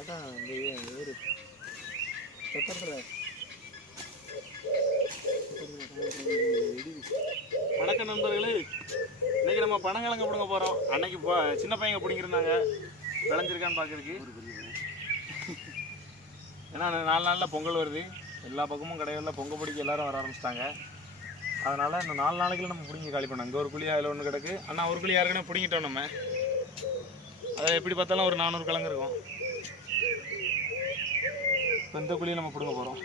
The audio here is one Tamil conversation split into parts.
வணக்கம் நண்பர்களே, இன்னைக்கு நம்ம பனங்கிழங்கு பிடுங்க போகிறோம். அன்னைக்கு சின்ன பையங்க பிடிங்கிருந்தாங்க, விளைஞ்சிருக்கான்னு பார்க்குறதுக்கு. ஏன்னா 4 நாளில் பொங்கல் வருது, எல்லா பக்கமும் கடைகளில் பொங்கல் பிடிக்க எல்லாரும் வர ஆரம்பிச்சிட்டாங்க. அதனால் இந்த 4 நாளைக்குள்ள நம்ம பிடிங்கி காலி பண்ணோம். இங்கே ஒரு குழி, அதில் ஒன்று கிடக்கு. ஆனால் ஒரு குழி யாருக்குன்னா பிடிங்கிட்டோம். நம்ம அதை எப்படி பார்த்தாலும் ஒரு 400 கிழங்கு இருக்கும். இப்போ இந்த குழியை நம்ம பிடுங்க போகிறோம்.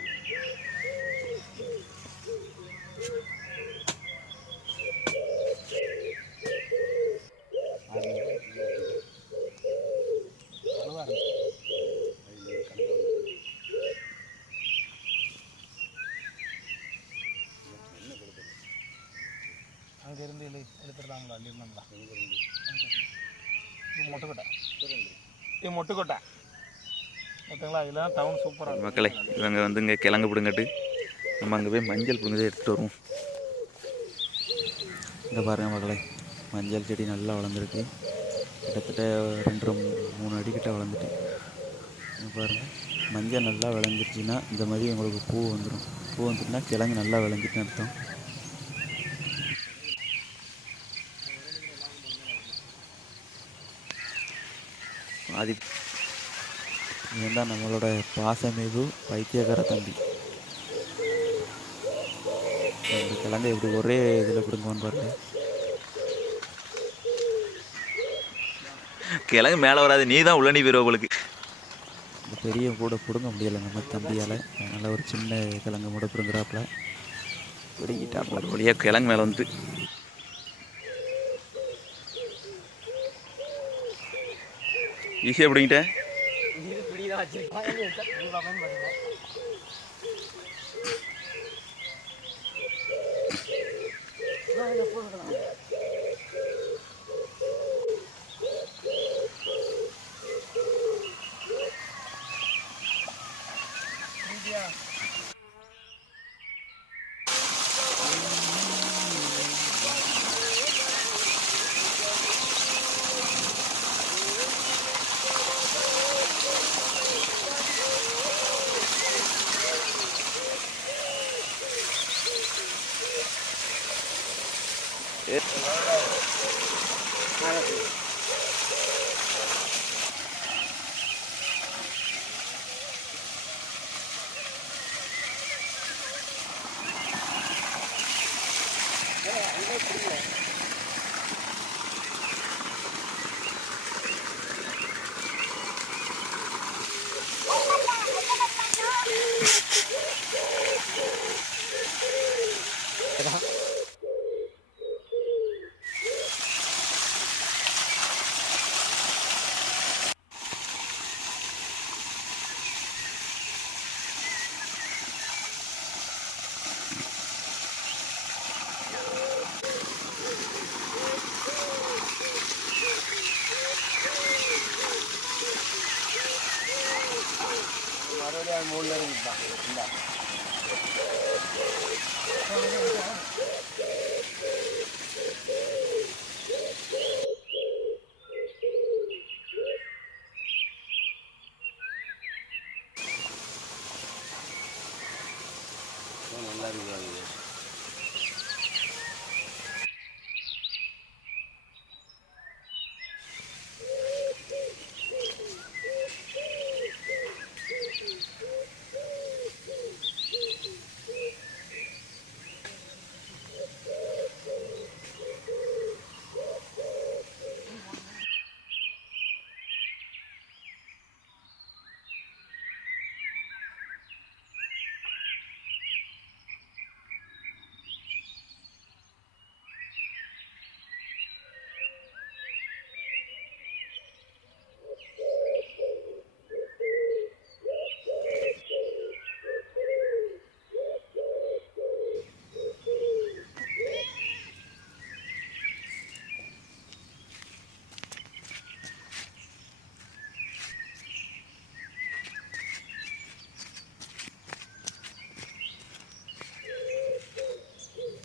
அங்கேருந்து எடுத்துடலாங்களா? அள்ளிடலாங்களா? இது மொட்டுக்கொட்டை, இது மொட்டுக்கொட்டை ஓகேங்களா? இதெல்லாம் டவுன் சூப்பராக மக்களே. இவங்க வந்து இங்கே கிழங்கு பிடுங்கட்டு நம்ம அங்கே போய் மஞ்சள் பிடுங்கதே எடுத்துகிட்டு வருவோம். இங்கே பாருங்கள் மக்களே, மஞ்சள் செடி நல்லா வளர்ந்துருக்கு. கிட்டத்தட்ட 2-3 அடி கிட்ட வளர்ந்துட்டு. இங்கே பாருங்கள், மஞ்சள் நல்லா விளைஞ்சிருச்சுன்னா இந்த மாதிரி உங்களுக்கு பூ வந்துடும். பூ வந்துட்டுனா கிழங்கு நல்லா விளைஞ்சிட்டுன்னு அர்த்தம். அது இதுதான் நம்மளோட பாசமிகு பைத்தியக்கார தம்பி. இந்த கிழங்கு எப்படி ஒரே இதில் பிடுங்குவான்னு பாருங்க. கிழங்கு மேலே வராது, நீ தான் உள்ளணி போயிடுவ உங்களுக்கு. இந்த பெரிய கூட பிடுங்க முடியலை நம்ம தம்பியால். அதனால் ஒரு சின்ன கிழங்கு கூட பிடுங்குறாப்புல பிடிக்கிட்டாப்புல. ஒரு வழியாக கிழங்கு மேலே வந்து ஈஸியாக பிடிங்கிட்டேன். நல்லா இருக்குது.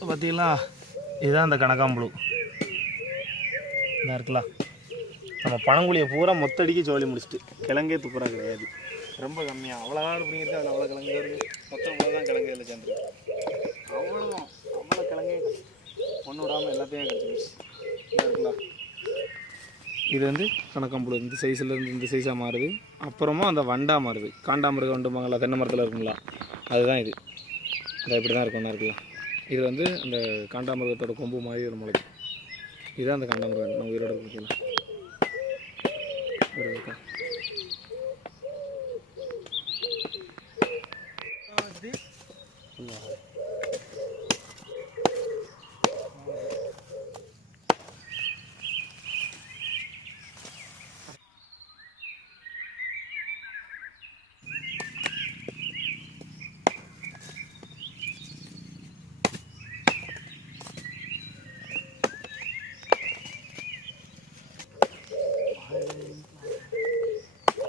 பார்த்தீங்களா, இதுதான் இந்த கனகாம்பழு. இதாக இருக்கலாம். நம்ம பனங்குழியை பூரா மொத்தடிக்கு ஜோலி முடிச்சுட்டு கிழங்கே துப்புரா கிடையாது. ரொம்ப கம்மியாக அவ்வளோ ஆடு பிடிங்கிருக்கு. அதில் அவ்வளோ கிழங்கு வருது. மொத்தம் இவ்வளோ தான் கிழங்கு இல்லை சேர்ந்து. அவ்வளோதான், அவ்வளோ கிழங்கே ஒன்று விடாமல் எல்லாத்தையும் கிடச்சிருச்சு. இருக்குல்ல, இது வந்து கணக்கம்புழு இந்த சைஸில் இருந்து இந்த சைஸாக மாறுது. அப்புறமா அந்த வண்டா மாறுது. காண்டாமிருகம் வண்டுமாங்களா, தென்னை மரத்தில் இருக்குங்களா, அதுதான் இது. அதை இப்படி தான் இருக்கும் இருக்குல்ல. இது வந்து அந்த காண்டாமிருகத்தோட கொம்பு மாதிரி ஒரு முளைக்கும். இதுதான் அந்த காண்டாமிருகம் நம்ம உயிரோட இருக்குல்ல.